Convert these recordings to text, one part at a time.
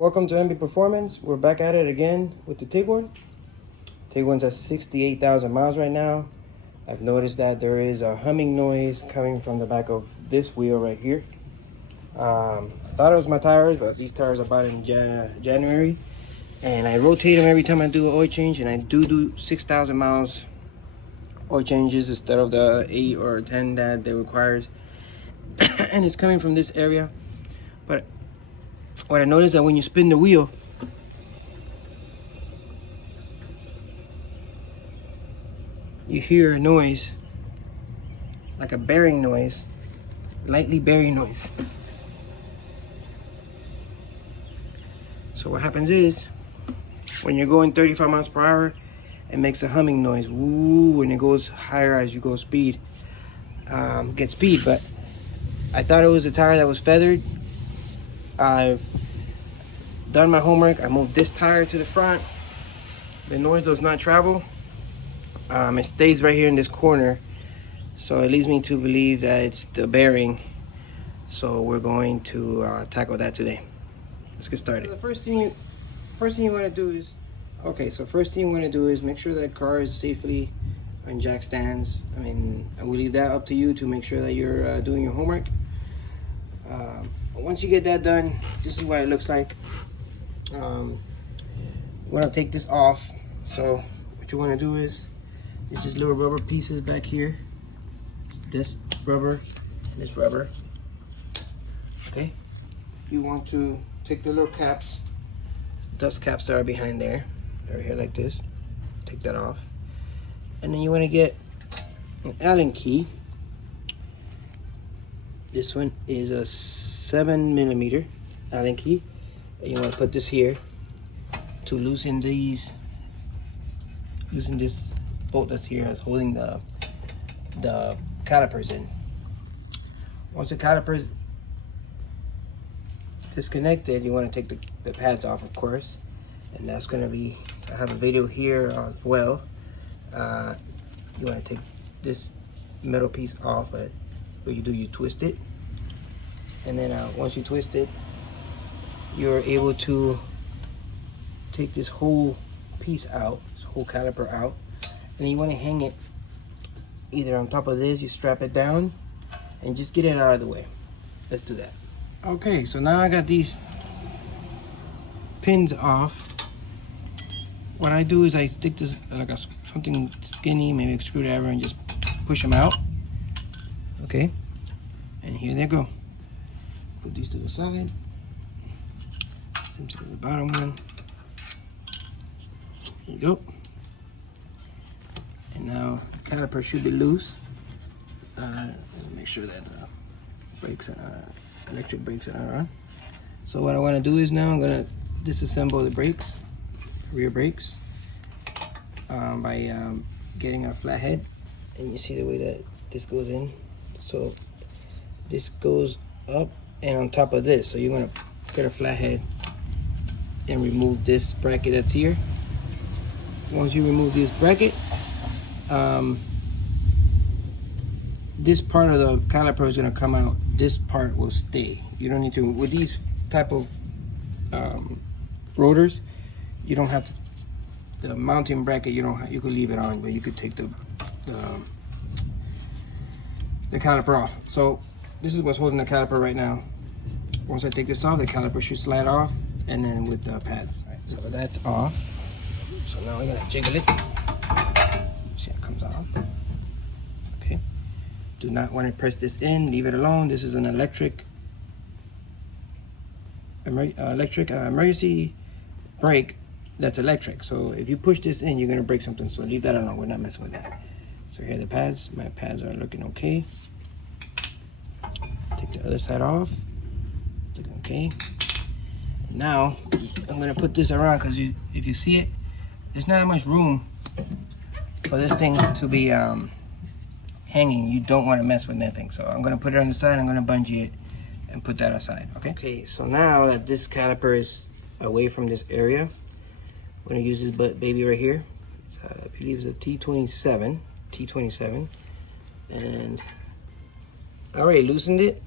Welcome to MB Performance. We're back at it again with the Tiguan. Tiguan's at 68,000 miles right now. I've noticed that there is a humming noise coming from the back of this wheel right here. I thought it was my tires, but these tires I bought in January. And I rotate them every time I do an oil change, and I do 6,000 miles oil changes instead of the 8 or 10 that they requires. And it's coming from this area. But what I noticed that when you spin the wheel, you hear a noise, like a bearing noise, lightly bearing noise. So what happens is, when you're going 35 miles per hour, it makes a humming noise. Woo, when it goes higher as you go speed, get speed. But I thought it was a tire that was feathered. I've done my homework. I moved this tire to the front. The noise does not travel. It stays right here in this corner. So it leads me to believe that it's the bearing. So we're going to tackle that today. Let's get started. So the first thing you want to do is, make sure that car is safely on jack stands. I mean, I will leave that up to you to make sure that you're doing your homework. Once you get that done, this is what it looks like. You want to take this off. So what you want to do is, there's just little rubber pieces back here. This rubber and this rubber. Okay. You want to take the little caps, dust caps that are behind there. They're here like this. Take that off. And then you want to get an Allen key. This one is a 7mm Allen key. And you want to put this here to loosen this bolt that's here, that's holding the calipers in. Once the calipers disconnected, you want to take the pads off, of course, and that's going to be, I have a video here as well. You want to take this metal piece off, but what you do, you twist it, and then once you twist it, you're able to take this whole piece out, this whole caliper out, and you want to hang it either on top of this, you strap it down, and just get it out of the way. Let's do that. Okay, so now I got these pins off. What I do is I stick this like something skinny, maybe a screwdriver, and just push them out. Okay, and here they go. Put these to the side. Same to the bottom one. There you go. And now the caliper should be loose. Make sure that brakes, electric brakes are on. So what I want to do is now I'm going to disassemble the brakes, rear brakes, by getting a flathead. And you see the way that this goes in. So this goes up and on top of this. So you're going to get a flathead and remove this bracket that's here. Once you remove this bracket, this part of the caliper is going to come out. This part will stay. You don't need to, with these type of rotors, you don't have to, the mounting bracket, you could leave it on, but you could take the caliper off. So this is what's holding the caliper right now. Once I take this off, the caliper should slide off, and then with the pads. Right, so that's off. So now we're gonna jiggle it. See how it comes off. Okay. Do not want to press this in. Leave it alone. This is an electric emergency brake that's electric. So if you push this in, you're gonna break something. So leave that alone. We're not messing with that. So here are the pads. My pads are looking okay. Take the other side off. It's looking okay. And now I'm gonna put this around because if you see it, there's not much room for this thing to be hanging. You don't want to mess with nothing. So I'm gonna put it on the side. I'm gonna bungee it and put that aside. Okay. Okay. So now that this caliper is away from this area, I'm gonna use this baby right here. It's, I believe it's a T27, and I already loosened it.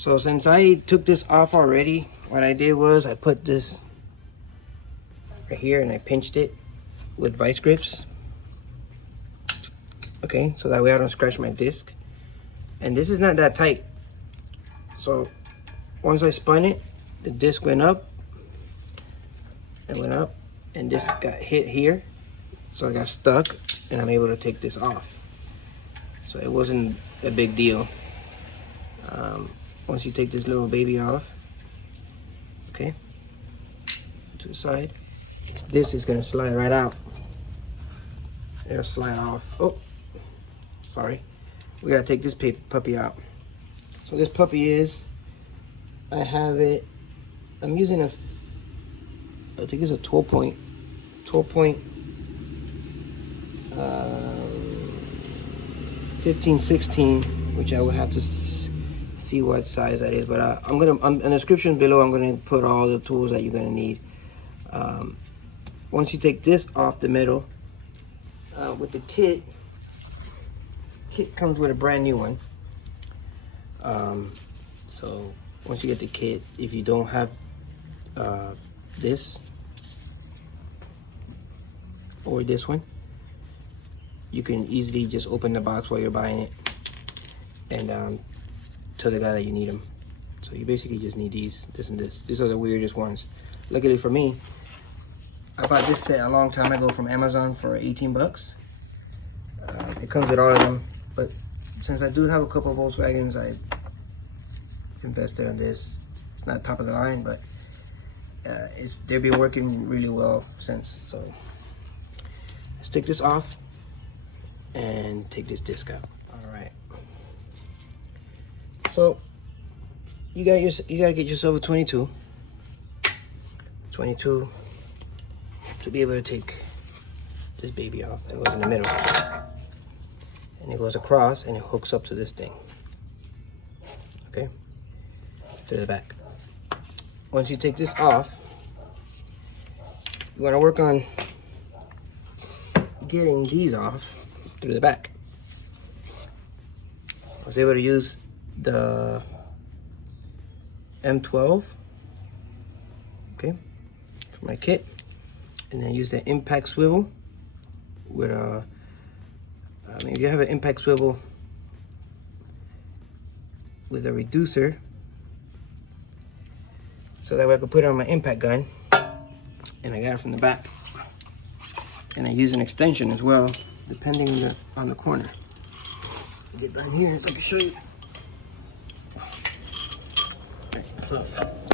So since I took this off already, what I did was I put this right here and I pinched it with vice grips. Okay, so that way I don't scratch my disc. And this is not that tight. So once I spun it, the disc went up and went up, and this got hit here. So I got stuck and I'm able to take this off. So it wasn't a big deal. Once you take this little baby off, okay, to the side, this is gonna slide right out. It'll slide off. Oh, sorry. We gotta take this puppy out. So this puppy is, I have it, I'm using I think it's a 12 point, 15, 16, which I will have to see what size that is, but I'm in the description below, I'm gonna put all the tools that you're gonna need. Once you take this off the middle, with the kit comes with a brand new one. So once you get the kit, if you don't have this or this one, you can easily just open the box while you're buying it and tell the guy that you need them. So you basically just need this and this. These are the weirdest ones. Luckily for me, I bought this set a long time ago from Amazon for 18 bucks. It comes with all of them, but since I do have a couple of Volkswagens, I invested in this. It's not top of the line, but they've been working really well since. So let's take this off and take this disc out. All right. So you gotta get yourself a 22 to be able to take this baby off that goes in the middle, and it goes across and it hooks up to this thing. Okay, to the back. Once you take this off, you want to work on getting these off through the back. I was able to use the M12, okay, for my kit, and then use the impact swivel with if you have an impact swivel with a reducer, so that way I could put it on my impact gun, and I got it from the back, and I use an extension as well, depending on the corner. Get down here if I can show you. Okay, so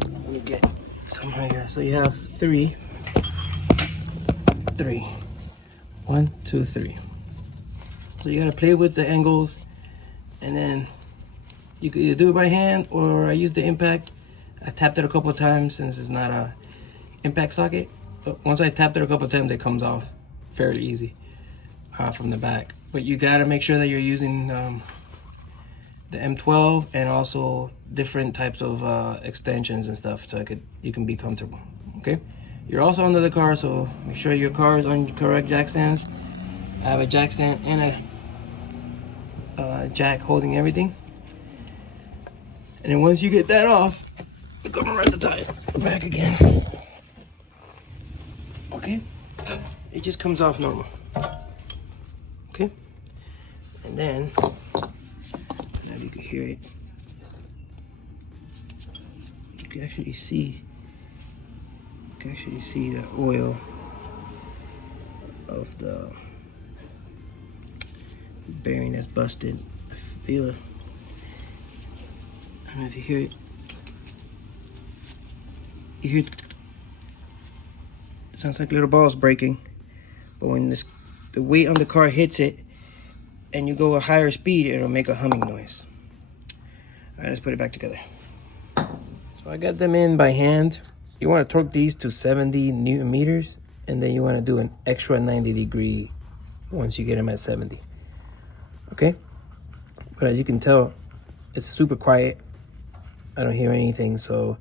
let me get some right here. So you have three. 1, 2, 3. So you gotta play with the angles, and then you could either do it by hand or I use the impact. I tapped it a couple of times since it's not a impact socket, but once I tapped it a couple of times, it comes off fairly easy from the back. But you gotta make sure that you're using the M12 and also different types of extensions and stuff, so you can be comfortable. Okay, you're also under the car, so make sure your car is on correct jack stands. I have a jack stand and a jack holding everything. And then once you get that off, you're gonna run the tire back again. Okay, it just comes off normal. Okay, and then now you can hear it. You can actually see the oil of the bearing that's busted. I feel it. I don't know if you hear it. You hear it sounds like little balls breaking, but when the weight on the car hits it and you go a higher speed, it'll make a humming noise. All right, let's put it back together. So I got them in by hand. You want to torque these to 70 Newton meters, and then you want to do an extra 90 degree once you get them at 70. Okay, but as you can tell, it's super quiet. I don't hear anything, so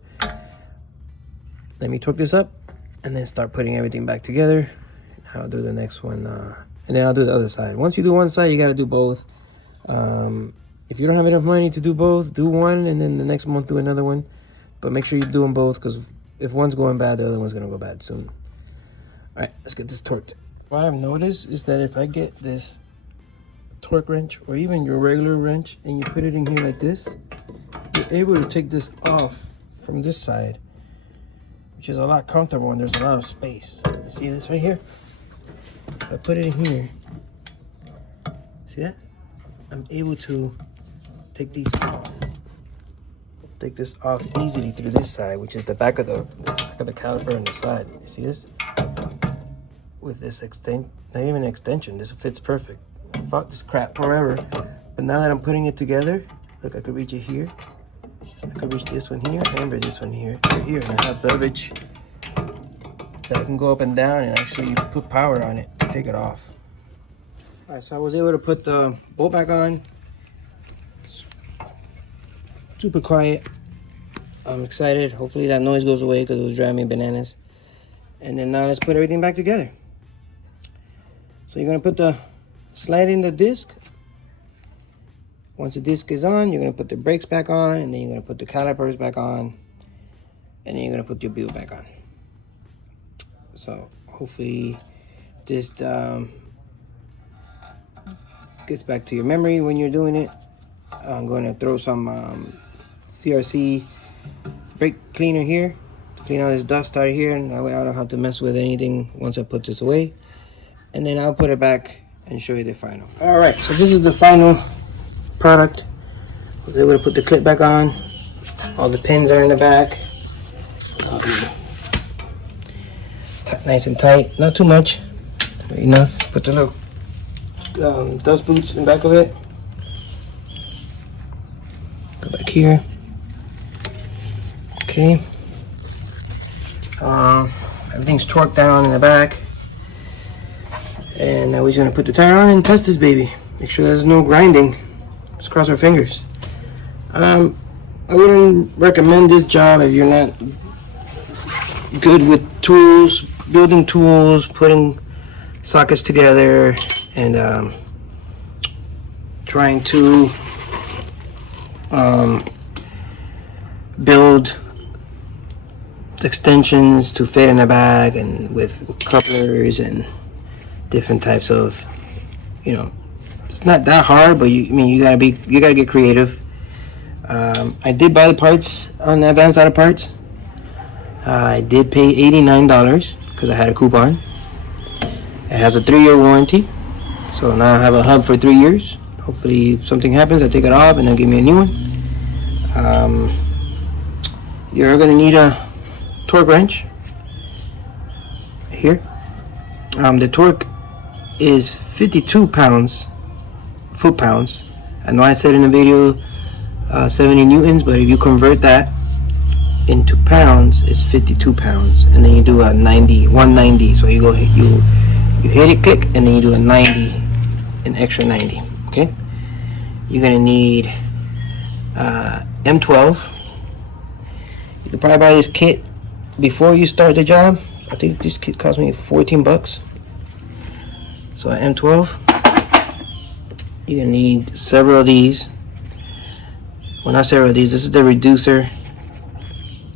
let me torque this up and then start putting everything back together. I'll do the next one, and then I'll do the other side. Once you do one side, you got to do both. If you don't have enough money to do both, do one and then the next month do another one. But make sure you do them both, because if one's going bad, the other one's gonna go bad soon. All right, let's get this torqued. What I've noticed is that if I get this torque wrench or even your regular wrench and you put it in here like this, you're able to take this off from this side, which is a lot comfortable and there's a lot of space. You see this right here? If I put it in here, see that? I'm able to take these off. Take this off easily through this side, which is the back of the caliper on the side. You see this? With this not even an extension, this fits perfect. I fought this crap forever, but now that I'm putting it together, look, I could reach it here. I could reach this one here and this one here, right here, and I have leverage that I can go up and down and actually put power on it to take it off. All right, so I was able to put the bolt back on. Super quiet. I'm excited. Hopefully that noise goes away because it was driving me bananas. And then now let's put everything back together. So you're gonna slide in the disc. Once the disc is on, you're gonna put the brakes back on, and then you're gonna put the calipers back on, and then you're gonna put your wheel back on. So hopefully this gets back to your memory when you're doing it. I'm going to throw some CRC brake cleaner here to clean out this dust out of here, and that way I don't have to mess with anything once I put this away. And then I'll put it back and show you the final. All right, so this is the final product. I was able to put the clip back on. All the pins are in the back. Nice and tight, not too much, enough. Put the little dust boots in the back of it. Go back here. Okay. Everything's torqued down in the back. And now we're gonna put the tire on and test this baby. Make sure there's no grinding. Just cross our fingers. I wouldn't recommend this job if you're not good with tools, building tools, putting sockets together, and trying to build extensions to fit in the bag, and with couplers and different types of, it's not that hard, but you gotta get creative. I did buy the parts on the Advanced Auto Parts. I did pay $89 because I had a coupon. It has a 3-year warranty, so now I have a hub for 3 years. Hopefully if something happens, I take it off and they'll give me a new one. You're gonna need a torque wrench here. The torque is 52 foot-pounds. I know I said in the video 70 newtons, but if you convert that into pounds, it's 52 pounds. And then you do a 190. So you hit it, click, and then you do a 90, an extra 90. Okay. You're gonna need M12. You can probably buy this kit before you start the job. I think this kit cost me 14 bucks. So M12. You're gonna need several of these. Well, not several of these. This is the reducer,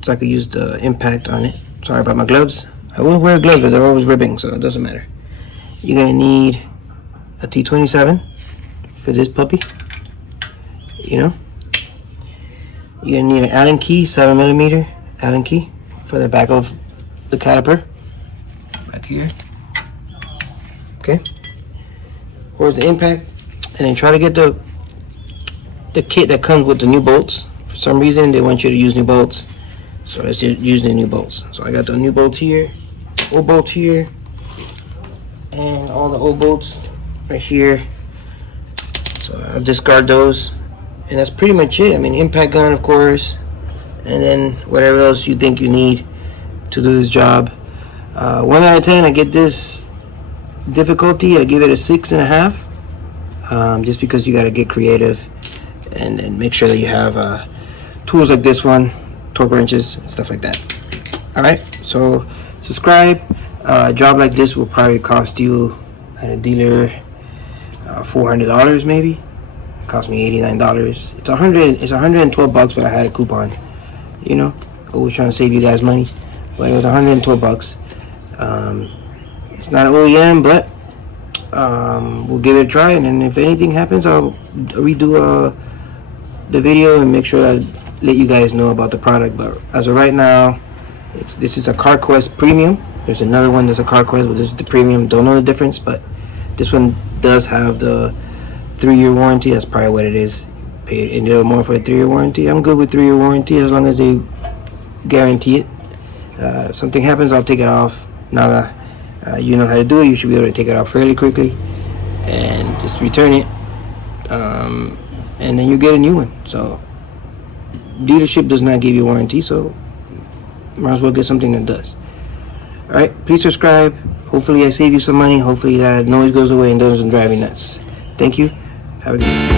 so I could use the impact on it. Sorry about my gloves. I won't wear gloves because they're always ripping, so it doesn't matter. You're gonna need a T27 for this puppy. You're gonna need an Allen key, 7mm Allen key for the back of the caliper. Back here. Okay. Where's the impact? And then try to get the kit that comes with the new bolts. For some reason, they want you to use new bolts. So let's just use the new bolts. So I got the new bolts here, old bolt here, and all the old bolts right here. So I'll discard those. And that's pretty much it. I mean, impact gun, of course, and then whatever else you think you need to do this job. 1 out of 10, I get this difficulty, I give it a 6.5. Just because you got to get creative and make sure that you have tools like this one, torque wrenches, and stuff like that. All right, so subscribe. A job like this will probably cost you at a dealer $400 maybe. cost me $89. It's $112, but I had a coupon. You know, always trying to save you guys money. But it was $112. It's not an OEM, but we'll give it a try, and then if anything happens, I'll redo the video and make sure I let you guys know about the product. But as of right now, this is a CarQuest Premium. There's another one that's a CarQuest, but this is the Premium. Don't know the difference, but this one does have the 3-year warranty. That's probably what it is. Pay a little more for a 3-year warranty. I'm good with 3-year warranty as long as they guarantee it. If something happens, I'll take it off. Now that you know how to do it, you should be able to take it off fairly quickly and just return it, and then you get a new one. So dealership does not give you warranty, so might as well get something that does. Alright, please subscribe. Hopefully I save you some money. Hopefully that noise goes away and doesn't drive me nuts. Thank you. Have a good day.